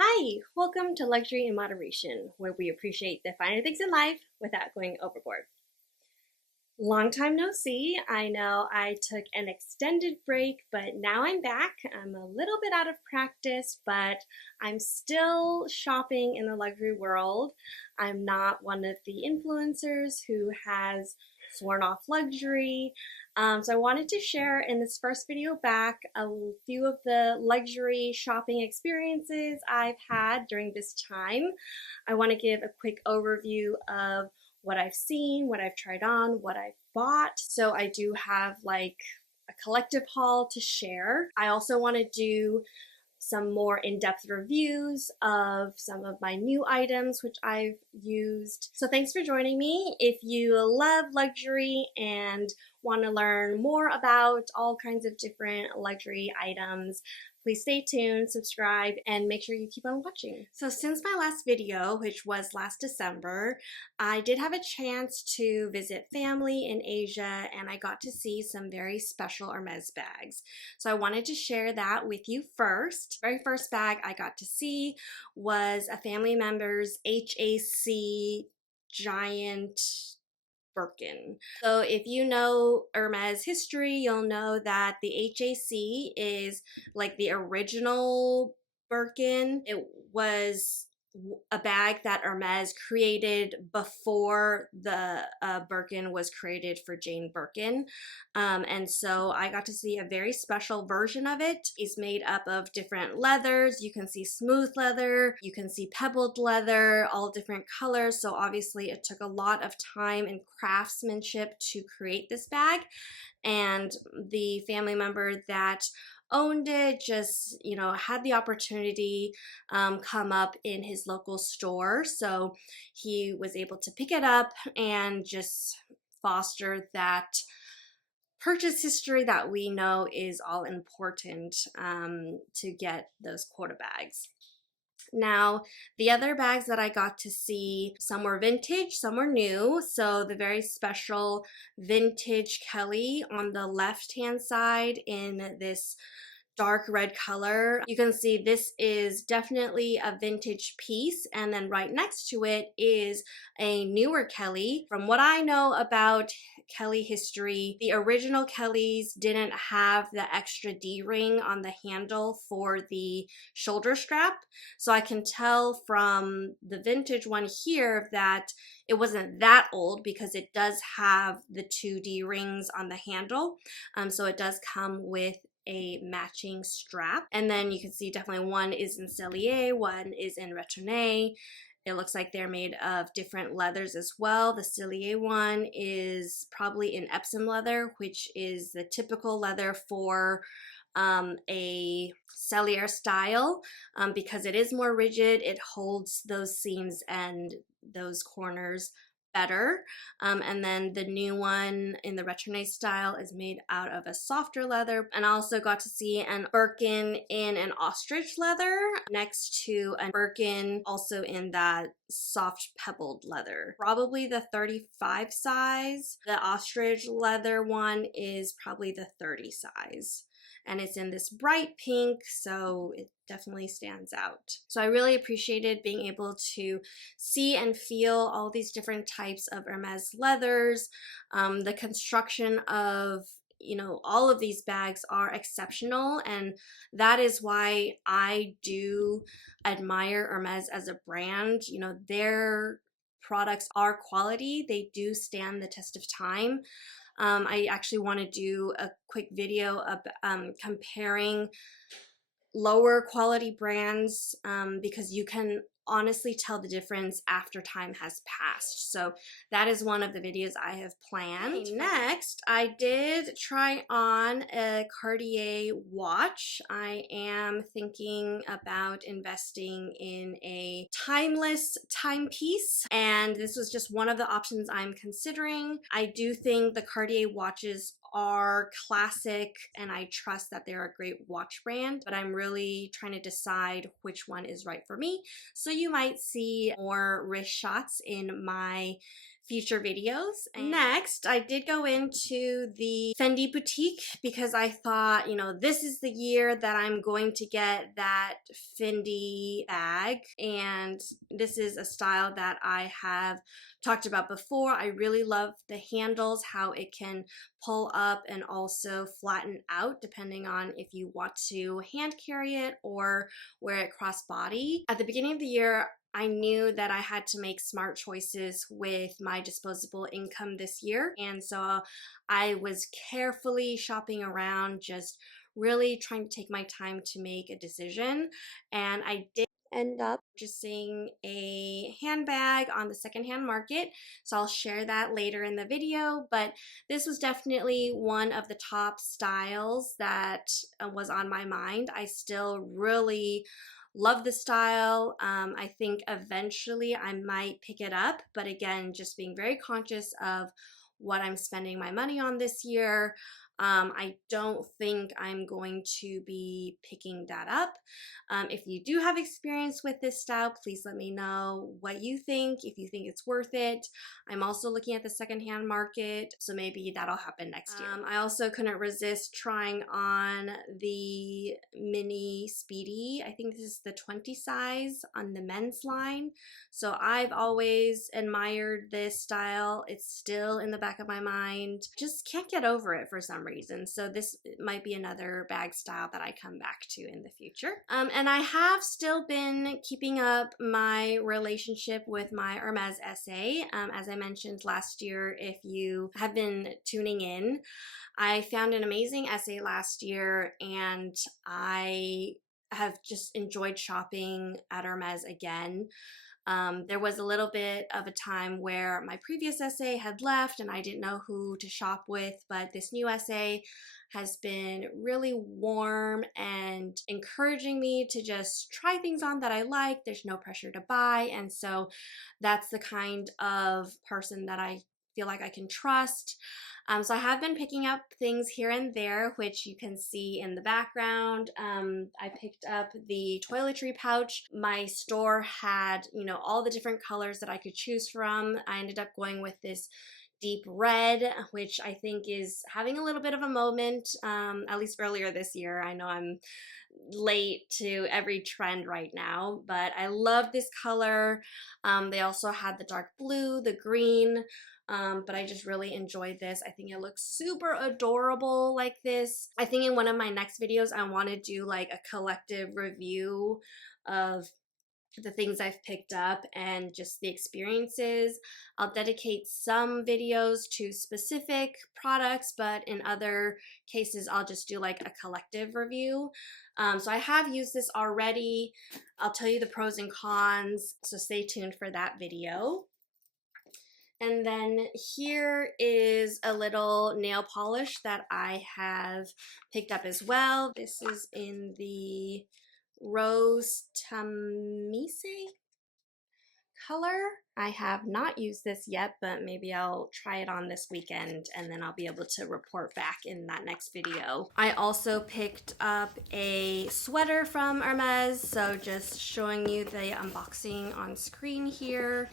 Hi, welcome to Luxury in Moderation, where we appreciate the finer things in life without going overboard. Long time no see. I know I took an extended break, but now I'm back. I'm a little bit out of practice, but I'm still shopping in the luxury world. I'm not one of the influencers who has sworn off luxury. So I wanted to share in this first video back a few of the luxury shopping experiences I've had during this time. I want to give a quick overview of what I've seen, what I've tried on, what I've bought. So I do have like a collective haul to share. I also want to do some more in-depth reviews of some of my new items which I've used. So thanks for joining me. If you love luxury and want to learn more about all kinds of different luxury items, please stay tuned, subscribe, and make sure you keep on watching. So since my last video, which was last December, I did have a chance to visit family in Asia and I got to see some very special Hermes bags. So I wanted to share that with you first. The very first bag I got to see was a family member's HAC giant Birkin. So if you know Hermes history, you'll know that the HAC is like the original Birkin. It was a bag that Hermes created before the Birkin was created for Jane Birkin. And so I got to see a very special version of it. It's made up of different leathers. You can see smooth leather, you can see pebbled leather, all different colors. So obviously it took a lot of time and craftsmanship to create this bag. And the family member that owned it just had the opportunity come up in his local store, so he was able to pick it up and just foster that purchase history that we know is all important to get those quota bags. Now, the other bags that I got to see, some were vintage, some were new. So the very special vintage Kelly on the left-hand side in this dark red color. You can see this is definitely a vintage piece, and then right next to it is a newer Kelly. From what I know about Kelly history, the original Kellys didn't have the extra D-ring on the handle for the shoulder strap, so I can tell from the vintage one here that it wasn't that old because it does have the two D-rings on the handle, so it does come with a matching strap. And then you can see definitely one is in Cellier, one is in Retourné. It looks like they're made of different leathers as well. The Cellier one is probably in Epsom leather, which is the typical leather for a Cellier style because it is more rigid. It holds those seams and those corners better. And then the new one in the Retourné style is made out of a softer leather. And I also got to see an Birkin in an ostrich leather next to a Birkin also in that soft pebbled leather. Probably the 35 size. The ostrich leather one is probably the 30 size. And it's in this bright pink, so it definitely stands out. So I really appreciated being able to see and feel all these different types of Hermes leathers. The construction of all of these bags are exceptional, and that is why I do admire Hermes as a brand. Their products are quality. They do stand the test of time. I actually want to do a quick video of comparing lower quality brands because you can honestly tell the difference after time has passed. So that is one of the videos I have planned. Okay, next, I did try on a Cartier watch. I am thinking about investing in a timeless timepiece, and this was just one of the options I'm considering. I do think the Cartier watches are classic and I trust that they're a great watch brand, but I'm really trying to decide which one is right for me. So you might see more wrist shots in my future videos. And next, I did go into the Fendi boutique because I thought, you know, this is the year that I'm going to get that Fendi bag. And this is a style that I have talked about before. I really love the handles, how it can pull up and also flatten out depending on if you want to hand carry it or wear it crossbody. At the beginning of the year, I knew that I had to make smart choices with my disposable income this year. And so I was carefully shopping around, just really trying to take my time to make a decision. And I did end up purchasing a handbag on the secondhand market. So I'll share that later in the video, but this was definitely one of the top styles that was on my mind. I still really love the style. I think eventually I might pick it up, but again, just being very conscious of what I'm spending my money on this year. I don't think I'm going to be picking that up. If you do have experience with this style, please let me know what you think, if you think it's worth it. I'm also looking at the secondhand market, so maybe that'll happen next year. I also couldn't resist trying on the mini Speedy. I think this is the 20 size on the men's line. So I've always admired this style. It's still in the back of my mind. Just can't get over it for some reason. So this might be another bag style that I come back to in the future. And I have still been keeping up my relationship with my Hermes essay. As I mentioned last year, if you have been tuning in, I found an amazing essay last year and I have just enjoyed shopping at Hermes again. There was a little bit of a time where my previous essay had left and I didn't know who to shop with, but this new essay has been really warm and encouraging me to just try things on that I like. There's no pressure to buy, and so that's the kind of person that I feel like I can trust. So I have been picking up things here and there, which you can see in the background. I picked up the toiletry pouch. My store had, you know, all the different colors that I could choose from. I ended up going with this deep red, which I think is having a little bit of a moment, at least earlier this year. I know I'm late to every trend right now, but I love this color. They also had the dark blue, the green, but I just really enjoyed this. I think it looks super adorable like this. I think in one of my next videos, I want to do like a collective review of the things I've picked up and just the experiences. I'll dedicate some videos to specific products, but in other cases, I'll just do like a collective review. So I have used this already. I'll tell you the pros and cons, so stay tuned for that video. And then here is a little nail polish that I have picked up as well. This is in the Rose Tamise color. I have not used this yet, but maybe I'll try it on this weekend and then I'll be able to report back in that next video. I also picked up a sweater from Hermes, so just showing you the unboxing on screen here.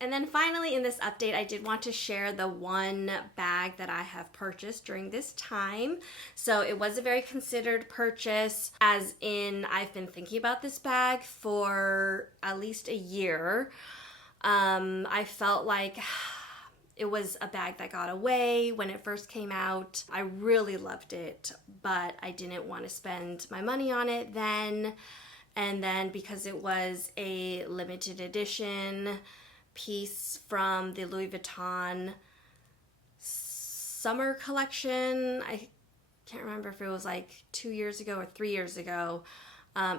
And then finally in this update, I did want to share the one bag that I have purchased during this time. So it was a very considered purchase, as in I've been thinking about this bag for at least a year. I felt like it was a bag that got away when it first came out. I really loved it, but I didn't want to spend my money on it then. And then because it was a limited edition piece from the Louis Vuitton summer collection, I can't remember if it was like 2 years ago or 3 years ago,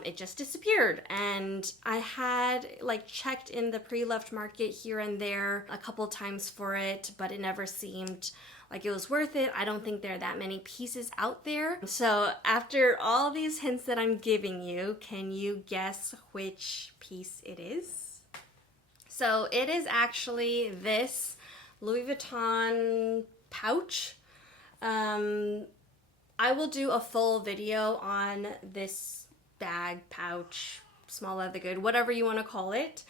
it just disappeared. And I had like checked in the pre-loved market here and there a couple times for it, but it never seemed like it was worth it. I don't think there are that many pieces out there. So after all these hints that I'm giving you, can you guess which piece it is? So it is actually this Louis Vuitton pouch. I will do a full video on this bag, pouch, small leather good, whatever you want to call it.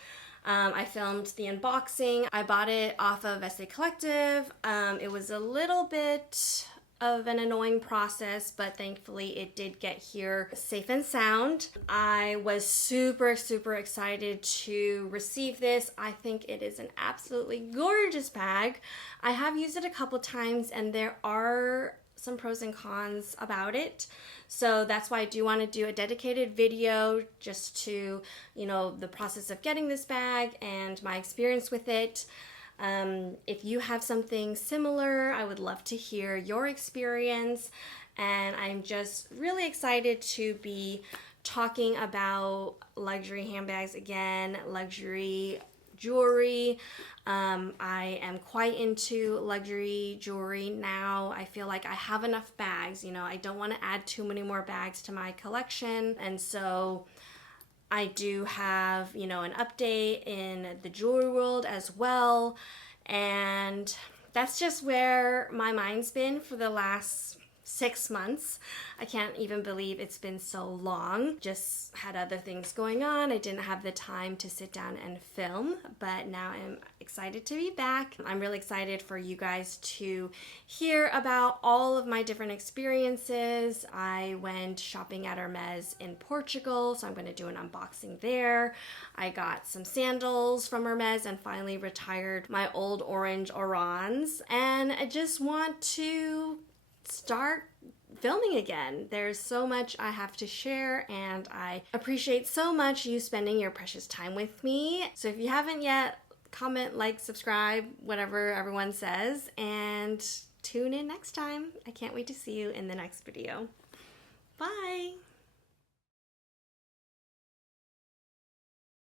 I filmed the unboxing. I bought it off of Essay Collective. It was a little bit of an annoying process, but thankfully it did get here safe and sound. I was super excited to receive this. I think it is an absolutely gorgeous bag. I have used it a couple times and there are some pros and cons about it. So that's why I do want to do a dedicated video just to, you know, the process of getting this bag and my experience with it. If you have something similar, I would love to hear your experience. And I'm just really excited to be talking about luxury handbags again, luxury jewelry. I am quite into luxury jewelry now. I feel like I have enough bags. You know, I don't want to add too many more bags to my collection. And so I do have, you know, an update in the jewelry world as well. And that's just where my mind's been for the last 6 months. I can't even believe it's been so long. Just had other things going on. I didn't have the time to sit down and film, but now I'm excited to be back. I'm really excited for you guys to hear about all of my different experiences. I went shopping at Hermes in Portugal, so I'm going to do an unboxing there. I got some sandals from Hermes and finally retired my old orange Orans, and I just want to start filming again. There's so much I have to share and I appreciate so much you spending your precious time with me. So if you haven't yet, comment, like, subscribe, whatever everyone says, and tune in next time. I can't wait to see you in the next video. Bye!